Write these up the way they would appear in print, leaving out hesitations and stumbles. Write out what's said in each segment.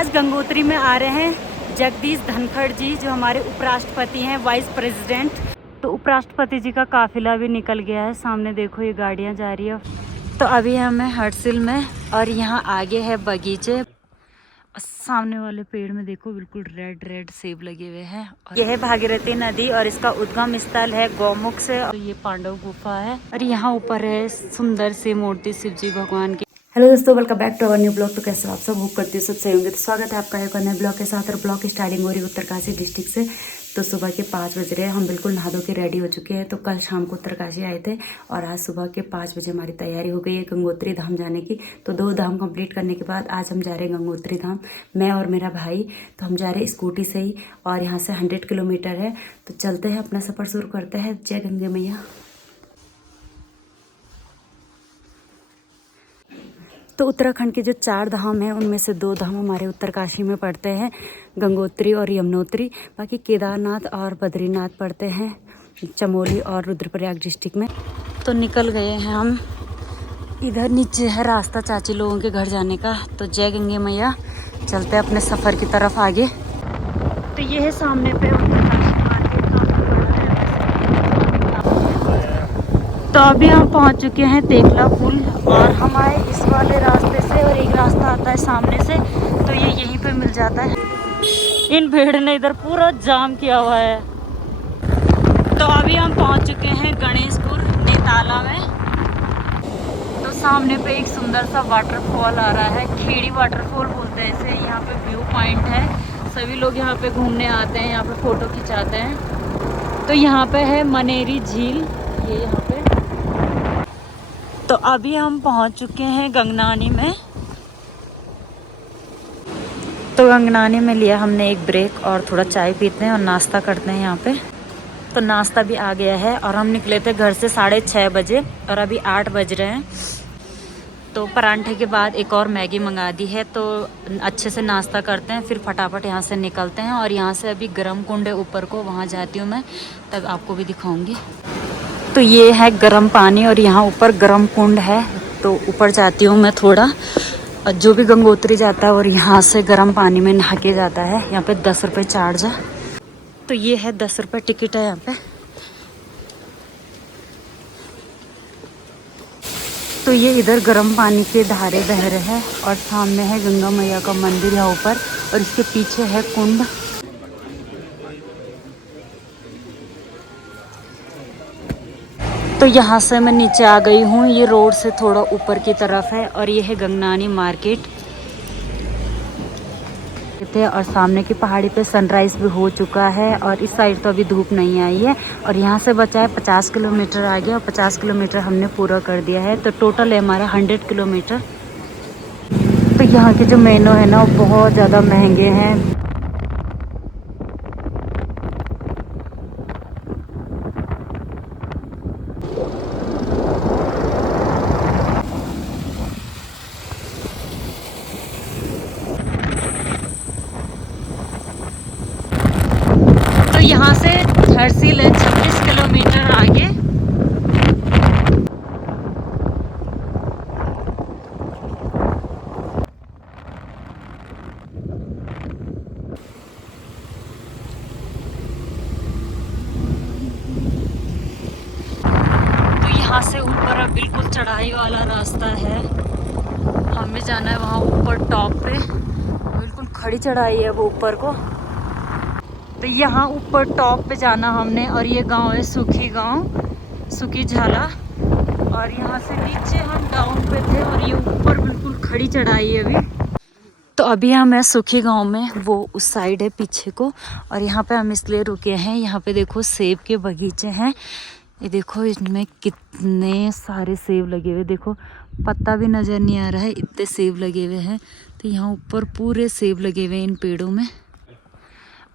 आज गंगोत्री में आ रहे हैं जगदीश धनखड़ जी, जो हमारे उपराष्ट्रपति हैं, वाइस प्रेसिडेंट। तो उपराष्ट्रपति जी का काफिला भी निकल गया है। सामने देखो ये गाड़ियां जा रही है। तो अभी हम हैं हर्सिल में और यहाँ आगे है बगीचे। सामने वाले पेड़ में देखो बिल्कुल रेड रेड सेब लगे हुए हैं। और यह है भागीरथी नदी और इसका उद्गम स्थल है गौमुख से। तो ये पांडव गुफा है और यहाँ ऊपर है सुंदर सी मूर्ति शिव जी भगवान की। हेलो दोस्तों, welcome back to our new blog. तो कैसे आप सब होप करते हो सब सही होंगे। तो स्वागत है आपका एक नए ब्लॉग के साथ। और ब्लॉग की स्टार्टिंग हो रही है उत्तरकाशी डिस्ट्रिक्ट से। तो सुबह के 5 बज रहे हैं, हम बिल्कुल नहा धो के रेडी हो चुके हैं। तो कल शाम को उत्तरकाशी आए थे और आज सुबह के 5 बजे हमारी तैयारी हो गई है गंगोत्री धाम जाने की। तो 2 धाम कंप्लीट करने के बाद आज हम जा रहे हैं गंगोत्री धाम, मैं और मेरा भाई। तो हम जा रहे हैं स्कूटी से ही और यहाँ से 100 किलोमीटर है। तो चलते हैं, अपना सफ़र शुरू करते हैं। जय गंगे मैया। तो उत्तराखंड के जो 4 धाम हैं उनमें से 2 धाम हमारे उत्तरकाशी में पड़ते हैं, गंगोत्री और यमुनोत्री। बाकी केदारनाथ और बद्रीनाथ पड़ते हैं चमोली और रुद्रप्रयाग डिस्ट्रिक्ट में। तो निकल गए हैं हम। इधर नीचे है रास्ता चाची लोगों के घर जाने का। तो जय गंगे मैया, चलते हैं अपने सफ़र की तरफ आगे। तो ये है सामने पे उत्तरकाशी मार्केट, काफ़ी बड़ा है। तो अभी हम पहुंच चुके हैं तेखला पुल और हम आए इस वाले रास्ते से और एक रास्ता आता है सामने से। तो ये यहीं पे मिल जाता है। इन भीड़ ने इधर पूरा जाम किया हुआ है। तो अभी हम पहुंच चुके हैं गणेशपुर नेताला में। तो सामने पे एक सुंदर सा वाटरफॉल आ रहा है, खेड़ी वाटरफॉल बोलते हैं इसे। यहाँ पे व्यू पॉइंट है, सभी लोग यहाँ पे घूमने आते हैं, यहाँ पे फोटो खिंचाते हैं। तो यहाँ पे है मनेरी झील, ये यहाँ पे। तो अभी हम पहुंच चुके हैं गंगनानी में। तो गंगनानी में लिया हमने एक ब्रेक और थोड़ा चाय पीते हैं और नाश्ता करते हैं यहाँ पे। तो नाश्ता भी आ गया है और हम निकले थे घर से 6:30 बजे और अभी 8 बज रहे हैं। तो परांठे के बाद एक और मैगी मंगा दी है। तो अच्छे से नाश्ता करते हैं, फिर फटाफट यहाँ से निकलते हैं। और यहाँ से अभी गर्म कुंड है ऊपर को, वहाँ जाती हूँ मैं, तब आपको भी दिखाऊँगी। तो ये है गर्म पानी और यहाँ ऊपर गर्म कुंड है। तो ऊपर जाती हूँ मैं थोड़ा। और जो भी गंगोत्री जाता है और यहाँ से गर्म पानी में नहा के जाता है। यहाँ पे 10 रुपये चार्ज है। तो ये है 10 रुपये टिकट है यहाँ पे। तो ये इधर गर्म पानी के धारे बह रहे हैं और सामने है गंगा मैया का मंदिर यहाँ ऊपर और इसके पीछे है कुंड। तो यहाँ से मैं नीचे आ गई हूँ, ये रोड से थोड़ा ऊपर की तरफ है और ये है गंगनानी मार्केट। और सामने की पहाड़ी पे सनराइज भी हो चुका है और इस साइड तो अभी धूप नहीं आई है। और यहाँ से बचा है 50 किलोमीटर आगे और 50 किलोमीटर हमने पूरा कर दिया है। तो टोटल है हमारा 100 किलोमीटर। तो यहाँ के जो मेनू है ना वो बहुत ज़्यादा महंगे हैं। यहाँ से हर्सिल है 26 किलोमीटर आगे। तो यहाँ से ऊपर अब बिल्कुल चढ़ाई वाला रास्ता है, हमें जाना है वहाँ ऊपर टॉप पे। बिल्कुल खड़ी चढ़ाई है वो ऊपर को। तो यहाँ ऊपर टॉप पे जाना हमने और ये गांव है सुखी गांव, सुखी झाला। और यहाँ से नीचे हम डाउन पे थे और ये ऊपर बिल्कुल खड़ी चढ़ाई है अभी। तो अभी हम हैं सुखी गांव में, वो उस साइड है पीछे को। और यहाँ पे हम इसलिए रुके हैं, यहाँ पे देखो सेब के बगीचे हैं। ये देखो इनमें कितने सारे सेब लगे हुए, देखो पत्ता भी नज़र नहीं आ रहा है, इतने सेब लगे हुए हैं। तो यहाँ ऊपर पूरे सेब लगे हुए हैं इन पेड़ों में।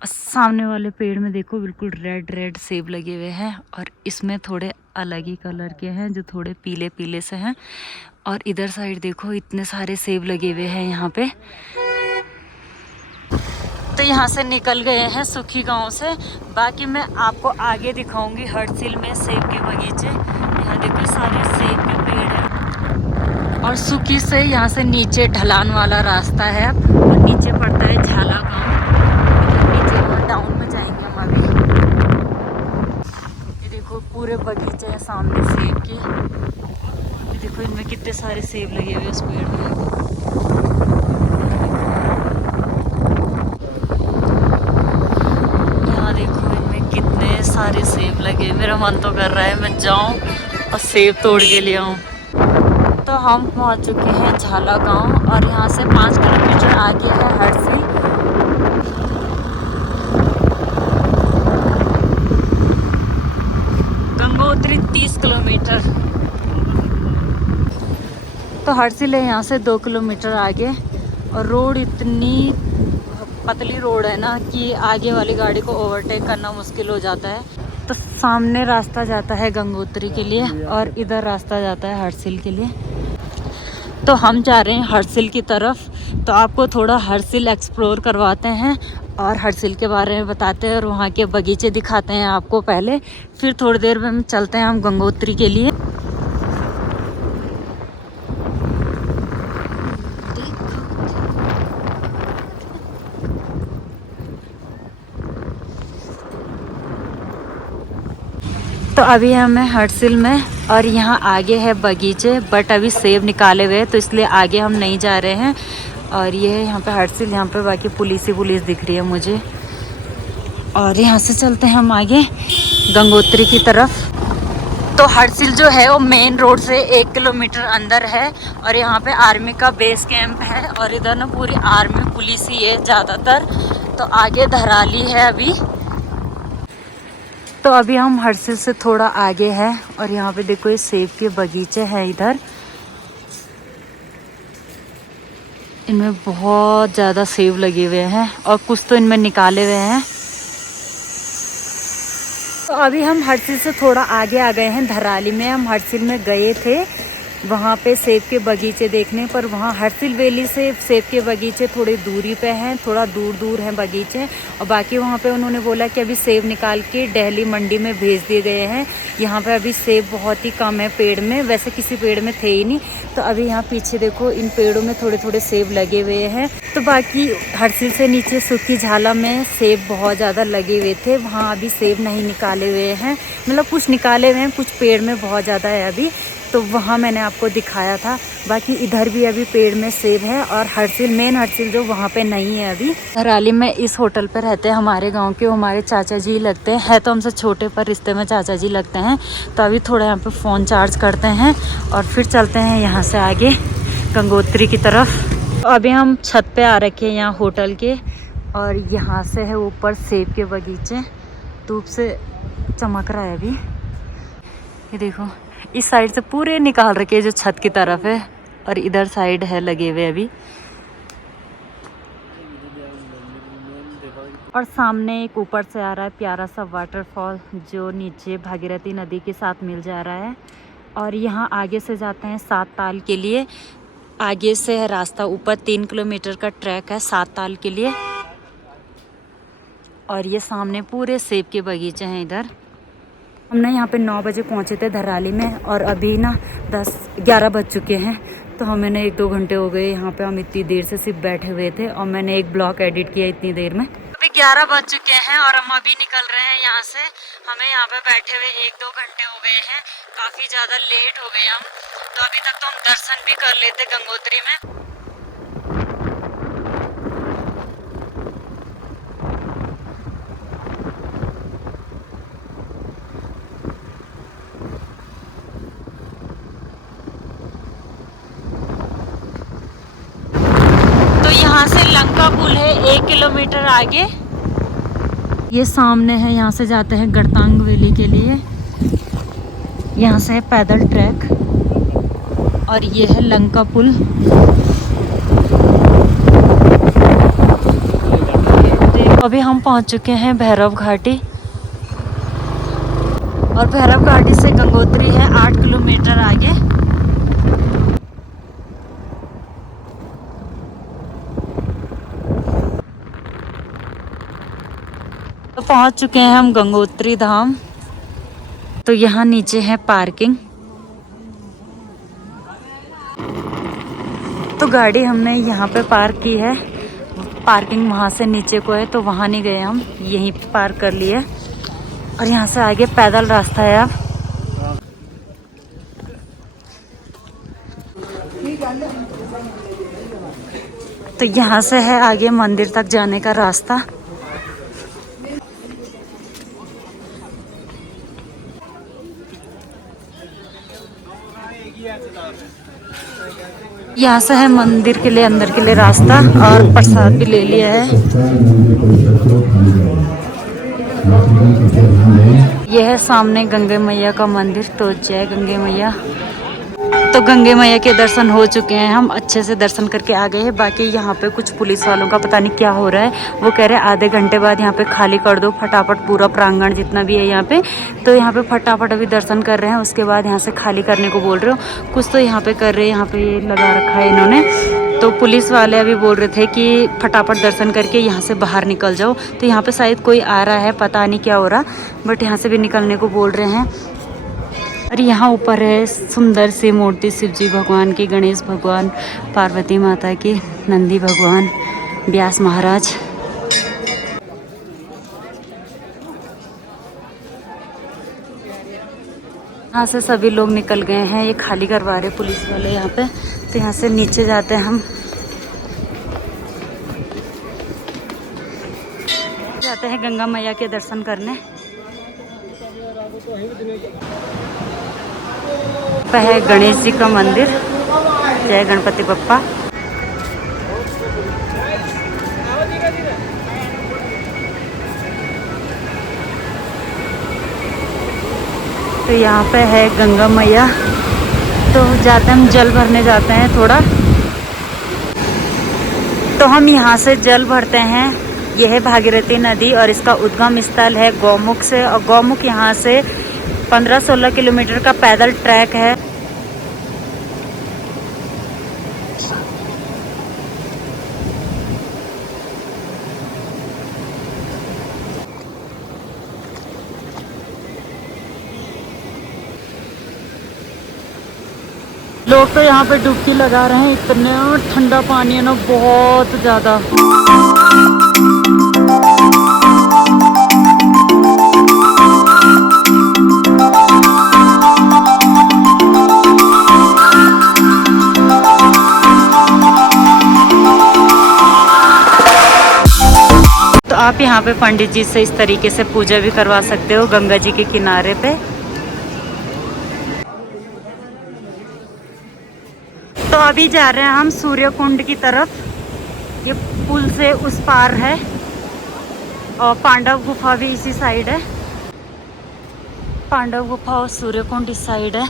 सामने वाले पेड़ में देखो बिल्कुल रेड रेड सेब लगे हुए हैं और इसमें थोड़े अलग ही कलर के हैं जो थोड़े पीले पीले से हैं। और इधर साइड देखो इतने सारे सेब लगे हुए हैं यहाँ पे। तो यहाँ से निकल गए हैं सुखी गांव से। बाकी मैं आपको आगे दिखाऊंगी हर्सिल में सेब के बगीचे। यहाँ देखो सारे सेब के पेड़ हैं। और सुखी से यहाँ से नीचे ढलान वाला रास्ता है और नीचे पड़ता सेब लगे हुए उस पेड़ में। यहाँ देखो इनमें कितने सारे सेब लगे। मेरा मन तो कर रहा है मैं जाऊं और सेब तोड़ के ले आऊं। तो हम पहुंच चुके हैं झाला गांव और यहाँ से 5 किलोमीटर आगे है हरसिल। गंगोत्री 30 किलोमीटर। तो हरसिल है यहाँ से 2 किलोमीटर आगे और रोड इतनी पतली रोड है ना कि आगे वाली गाड़ी को ओवरटेक करना मुश्किल हो जाता है। तो सामने रास्ता जाता है गंगोत्री के लिए और इधर रास्ता जाता है हरसिल के लिए। तो हम जा रहे हैं हरसिल की तरफ। तो आपको थोड़ा हरसिल एक्सप्लोर करवाते हैं और हरसिल के बारे में बताते हैं और वहाँ के बगीचे दिखाते हैं आपको पहले। फिर थोड़ी देर में चलते हैं हम गंगोत्री के लिए। तो अभी हम हैं हरसिल में और यहाँ आगे है बगीचे, बट अभी सेब निकाले हुए हैं तो इसलिए आगे हम नहीं जा रहे हैं। और ये है यहाँ पे हरसिल, यहाँ पे बाकी पुलिस ही पुलिस दिख रही है मुझे। और यहाँ से चलते हैं हम आगे गंगोत्री की तरफ। तो हरसिल जो है वो मेन रोड से 1 किलोमीटर अंदर है और यहाँ पे आर्मी का बेस कैंप है और इधर ना पूरी आर्मी पुलिस ही है ज़्यादातर। तो आगे धराली है अभी। तो अभी हम हरसिल से थोड़ा आगे हैं और यहाँ पे देखो ये सेब के बगीचे हैं इधर। इनमें बहुत ज़्यादा सेब लगे हुए हैं और कुछ तो इनमें निकाले हुए हैं। तो अभी हम हरसिल से थोड़ा आगे आ गए हैं धराली में। हम हरसिल में गए थे वहाँ पे सेब के बगीचे देखने, पर वहाँ हरसिल वैली से सेब के बगीचे थोड़ी दूरी पे हैं, थोड़ा दूर दूर हैं बगीचे। और बाकी वहाँ पे उन्होंने बोला कि अभी सेब निकाल के दिल्ली मंडी में भेज दिए गए हैं। यहाँ पे अभी सेब बहुत ही कम है पेड़ में, वैसे किसी पेड़ में थे ही नहीं। तो अभी यहाँ पीछे देखो इन पेड़ों में थोड़े थोड़े सेब लगे हुए हैं। तो बाकी हरसिल से नीचे सुखी झाला में सेब बहुत ज़्यादा लगे हुए थे, वहाँ अभी सेब नहीं निकाले हुए हैं। मतलब कुछ निकाले हुए हैं, कुछ पेड़ में बहुत ज़्यादा है अभी, तो वहाँ मैंने आपको दिखाया था। बाकी इधर भी अभी पेड़ में सेब है और हरसिल मेन हरसिल जो वहाँ पे नहीं है अभी। धराली में इस होटल पे रहते हैं हमारे गांव के हमारे चाचा जी लगते हैं, है तो हमसे छोटे पर रिश्ते में चाचा जी लगते हैं। तो अभी थोड़ा यहाँ पे फ़ोन चार्ज करते हैं और फिर चलते हैं यहाँ से आगे गंगोत्री की तरफ। तो अभी हम छत पे आ रखे हैं यहाँ होटल के और यहाँ से है ऊपर सेब के बगीचे। धूप से चमक रहा है अभी, ये देखो इस साइड से पूरे निकाल रखे जो छत की तरफ है और इधर साइड है लगे हुए अभी। और सामने एक ऊपर से आ रहा है प्यारा सा वाटरफॉल जो नीचे भागीरथी नदी के साथ मिल जा रहा है। और यहाँ आगे से जाते हैं 7 ताल के लिए। आगे से है रास्ता, ऊपर 3 किलोमीटर का ट्रैक है 7 ताल के लिए। और ये सामने पूरे सेब के बगीचे हैं इधर। हम ना यहाँ पे 9 बजे पहुँचे थे धराली में और अभी ना 10-11 बज चुके हैं। तो हमें ना 1-2 घंटे हो गए यहाँ पे, हम इतनी देर से सिर्फ बैठे हुए थे और मैंने एक ब्लॉग एडिट किया इतनी देर में। अभी 11 बज चुके हैं और हम अभी निकल रहे हैं यहाँ से। हमें यहाँ पे बैठे हुए 1-2 घंटे हो गए हैं, काफ़ी ज़्यादा लेट हो गए हम। तो अभी तक तो हम दर्शन भी कर लेते गंगोत्री में। यहाँ से लंका पुल है 1 किलोमीटर आगे। ये सामने है, यहाँ से जाते हैं गड़तांग वैली के लिए। यहाँ से है पैदल ट्रैक और ये है लंका पुल। अभी हम पहुँच चुके हैं भैरव घाटी और भैरव घाटी से गंगोत्री है 8 किलोमीटर आगे। तो पहुंच चुके हैं हम गंगोत्री धाम। तो यहाँ नीचे है पार्किंग। तो गाड़ी हमने यहाँ पे पार्क की है, पार्किंग वहाँ से नीचे को है तो वहाँ नहीं गए हम, यहीं पे पार्क कर लिए। और यहाँ से आगे पैदल रास्ता है। अब तो यहाँ से है आगे मंदिर तक जाने का रास्ता। यहाँ से है मंदिर के लिए अंदर के लिए रास्ता, और प्रसाद भी ले लिया है। यह है सामने गंगे मैया का मंदिर। तो जय गंगे मैया। तो गंगे मैया के दर्शन हो चुके हैं, हम अच्छे से दर्शन करके आ गए हैं। बाकी यहाँ पे कुछ पुलिस वालों का पता नहीं क्या हो रहा है, वो कह रहे हैं आधे घंटे बाद यहाँ पे खाली कर दो फटाफट पूरा प्रांगण जितना भी है यहाँ पे। तो यहाँ पे फटाफट अभी दर्शन कर रहे हैं, उसके बाद यहाँ से खाली करने को बोल रहे हो। कुछ तो यहाँ पे कर रहे हैं, यहाँ पे ये लगा रखा है इन्होंने। तो पुलिस वाले अभी बोल रहे थे कि फटाफट दर्शन करके यहाँ से बाहर निकल जाओ। तो यहाँ पे शायद कोई आ रहा है, पता नहीं क्या हो रहा, बट यहाँ से भी निकलने को बोल रहे हैं। और यहाँ ऊपर है सुंदर सी मूर्ति शिव जी भगवान की, गणेश भगवान, पार्वती माता की, नंदी भगवान, व्यास महाराज। यहाँ से सभी लोग निकल गए हैं, ये खाली करवा रहे पुलिस वाले यहाँ पे। तो यहाँ से नीचे जाते हैं हम, जाते हैं गंगा मैया के दर्शन करने। है गणेश जी का मंदिर। जय गणपति बप्पा। तो यहाँ पे है गंगा मैया। तो जाते हम जल भरने जाते हैं थोड़ा। तो हम यहाँ से जल भरते हैं। यह है भागीरथी नदी और इसका उद्गम स्थल है गौमुख से। और गौमुख यहाँ से 15-16 किलोमीटर का पैदल ट्रैक है। लोग तो यहाँ पे डुबकी लगा रहे हैं, इतना ठंडा पानी है ना, बहुत ज़्यादा। तो आप यहाँ पे पंडित जी से इस तरीके से पूजा भी करवा सकते हो गंगा जी के किनारे पे। तो अभी जा रहे हैं हम सूर्य कुंड की तरफ। ये पुल से उस पार है और पांडव गुफा भी इसी साइड है। पांडव गुफा और सूर्य कुंड इस साइड है।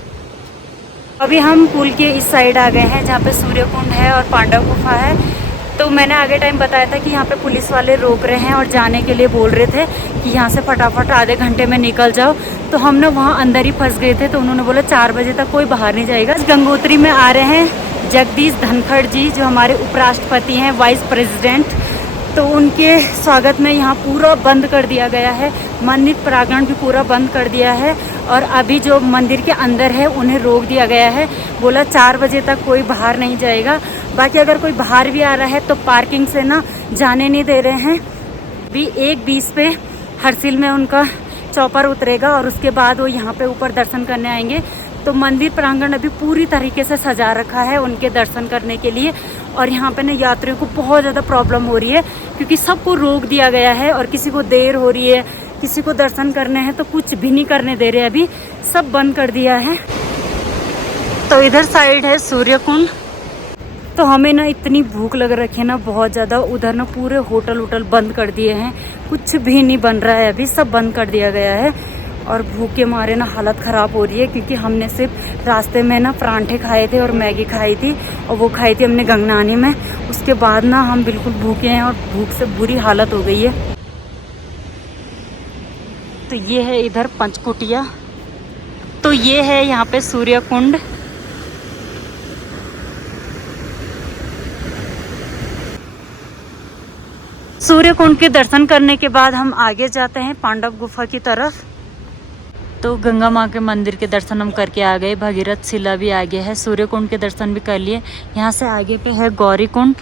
अभी हम पुल के इस साइड आ गए हैं जहाँ पे सूर्य कुंड है और पांडव गुफा है। तो मैंने आगे टाइम बताया था कि यहाँ पे पुलिस वाले रोक रहे हैं और जाने के लिए बोल रहे थे कि यहाँ से फटाफट आधे घंटे में निकल जाओ। तो हम ना वहाँ अंदर ही फंस गए थे। तो उन्होंने बोला 4 बजे तक कोई बाहर नहीं जाएगा। गंगोत्री में आ रहे हैं जगदीश धनखड़ जी, जो हमारे उपराष्ट्रपति हैं, वाइस प्रेसिडेंट। तो उनके स्वागत में यहाँ पूरा बंद कर दिया गया है। मंदिर प्रांगण भी पूरा बंद कर दिया है। और अभी जो मंदिर के अंदर है उन्हें रोक दिया गया है। बोला 4 बजे तक कोई बाहर नहीं जाएगा। बाकी अगर कोई बाहर भी आ रहा है तो पार्किंग से ना जाने नहीं दे रहे हैं। भी 1:20 पे हरसिल में उनका चौपर उतरेगा और उसके बाद वो यहाँ पे ऊपर दर्शन करने आएंगे। तो मंदिर प्रांगण अभी पूरी तरीके से सजा रखा है उनके दर्शन करने के लिए। और यहाँ पे ना यात्रियों को बहुत ज़्यादा प्रॉब्लम हो रही है क्योंकि सबको रोक दिया गया है और किसी को देर हो रही है, किसी को दर्शन करने हैं तो कुछ भी नहीं करने दे रहे, अभी सब बंद कर दिया है। तो इधर साइड है सूर्य कुंड। तो हमें ना इतनी भूख लग रखी है ना बहुत ज़्यादा। उधर ना पूरे होटल बंद कर दिए हैं, कुछ भी नहीं बन रहा है, अभी सब बंद कर दिया गया है। और भूख के मारे ना हालत ख़राब हो रही है क्योंकि हमने सिर्फ रास्ते में ना परांठे खाए थे और मैगी खाई थी, और वो खाई थी हमने गंगनानी में। उसके बाद ना हम बिल्कुल भूखे हैं और भूख से बुरी हालत हो गई है। तो ये है इधर पंचकुटिया। तो ये है यहाँ पे सूर्य कुंड। सूर्य कुंड के दर्शन करने के बाद हम आगे जाते हैं पांडव गुफा की तरफ। तो गंगा माँ के मंदिर के दर्शन हम करके आ गए। भगीरथ शिला भी आगे है। सूर्य कुंड के दर्शन भी कर लिए। यहाँ से आगे पे है गौरी कुंड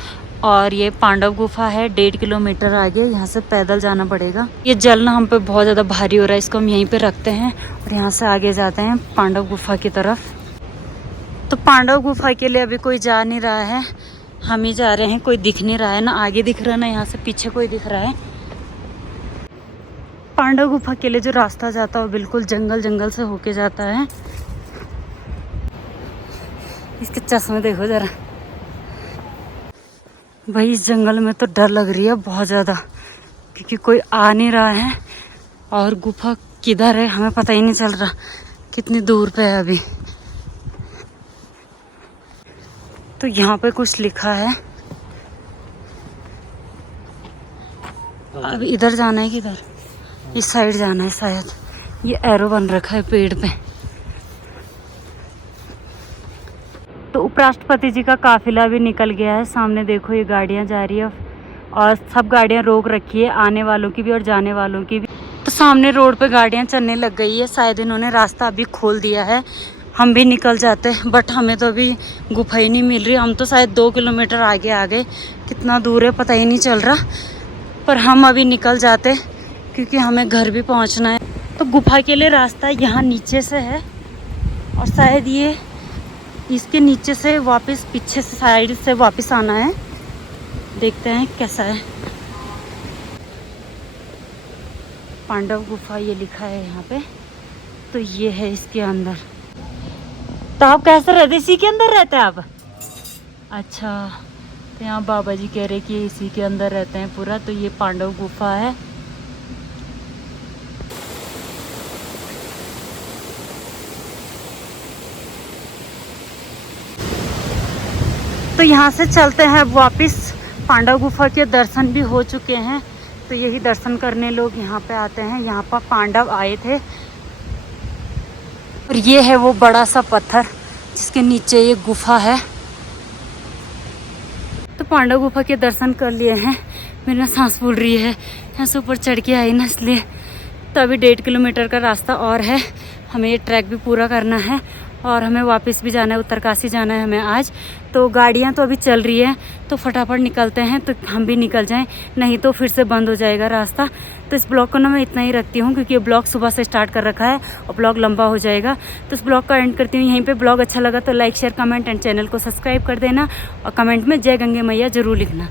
और ये पांडव गुफा है 1.5 किलोमीटर आगे। यहाँ से पैदल जाना पड़ेगा। ये जल ना हम पे बहुत ज़्यादा भारी हो रहा है, इसको हम यहीं पे रखते हैं और यहाँ से आगे जाते हैं पांडव गुफा की तरफ। तो पांडव गुफा के लिए अभी कोई जा नहीं रहा है। हम ही जा रहे हैं, कोई दिख नहीं रहा है, ना आगे दिख रहा है ना यहाँ से पीछे कोई दिख रहा है। पांडव गुफा के लिए जो रास्ता जाता है वो बिल्कुल जंगल जंगल से होके जाता है। इसके चश्मे देखो जरा। भाई इस जंगल में तो डर लग रही है बहुत ज़्यादा, क्योंकि कोई आ नहीं रहा है और गुफा किधर है हमें पता ही नहीं चल रहा, कितनी दूर पे है अभी। तो यहाँ पे कुछ लिखा है, अब इधर जाना है किधर, इस साइड जाना है शायद। ये एरो बन रखा है पेड़ पे। तो उपराष्ट्रपति जी का काफिला भी निकल गया है। सामने देखो ये गाड़ियाँ जा रही है और सब गाड़ियाँ रोक रखी है, आने वालों की भी और जाने वालों की भी। तो सामने रोड पे गाड़ियाँ चलने लग गई है, शायद इन्होंने रास्ता अभी खोल दिया है। हम भी निकल जाते, बट हमें तो अभी गुफा ही नहीं मिल रही। हम तो शायद 2 किलोमीटर आगे आ गए, कितना दूर है पता ही नहीं चल रहा, पर हम अभी निकल जाते क्योंकि हमें घर भी पहुंचना है। तो गुफा के लिए रास्ता यहाँ नीचे से है और शायद ये इसके नीचे से वापस पीछे से साइड से वापस आना है। देखते हैं कैसा है। पांडव गुफा ये लिखा है यहाँ पे, तो ये है इसके अंदर। तो आप कैसे रहते, इसी के अंदर रहते हैं आप? अच्छा, तो यहाँ बाबा जी कह रहे कि इसी के अंदर रहते हैं पूरा। तो ये पांडव गुफा है। तो यहाँ से चलते हैं अब वापस। पांडव गुफा के दर्शन भी हो चुके हैं, तो यही दर्शन करने लोग यहाँ पे आते हैं। यहाँ पर पांडव आए थे और ये है वो बड़ा सा पत्थर जिसके नीचे ये गुफा है। तो पांडव गुफा के दर्शन कर लिए हैं। मेरा सांस फूल रही है, यहाँ से ऊपर चढ़ के आई ना इसलिए। तो अभी 1.5 किलोमीटर का रास्ता और है, हमें ये ट्रैक भी पूरा करना है और हमें वापस भी जाना है, उत्तरकाशी जाना है हमें आज। तो गाड़ियाँ तो अभी चल रही है, तो फटाफट निकलते हैं, तो हम भी निकल जाएं, नहीं तो फिर से बंद हो जाएगा रास्ता। तो इस ब्लॉग को ना मैं इतना ही रखती हूँ, क्योंकि ये ब्लॉग सुबह से स्टार्ट कर रखा है और ब्लॉग लंबा हो जाएगा। तो इस ब्लॉग का एंड करती हूँ यहीं पे। ब्लॉग अच्छा लगा तो like share comment and channel को सब्सक्राइब कर देना और कमेंट में जय गंगे मैया जरूर लिखना।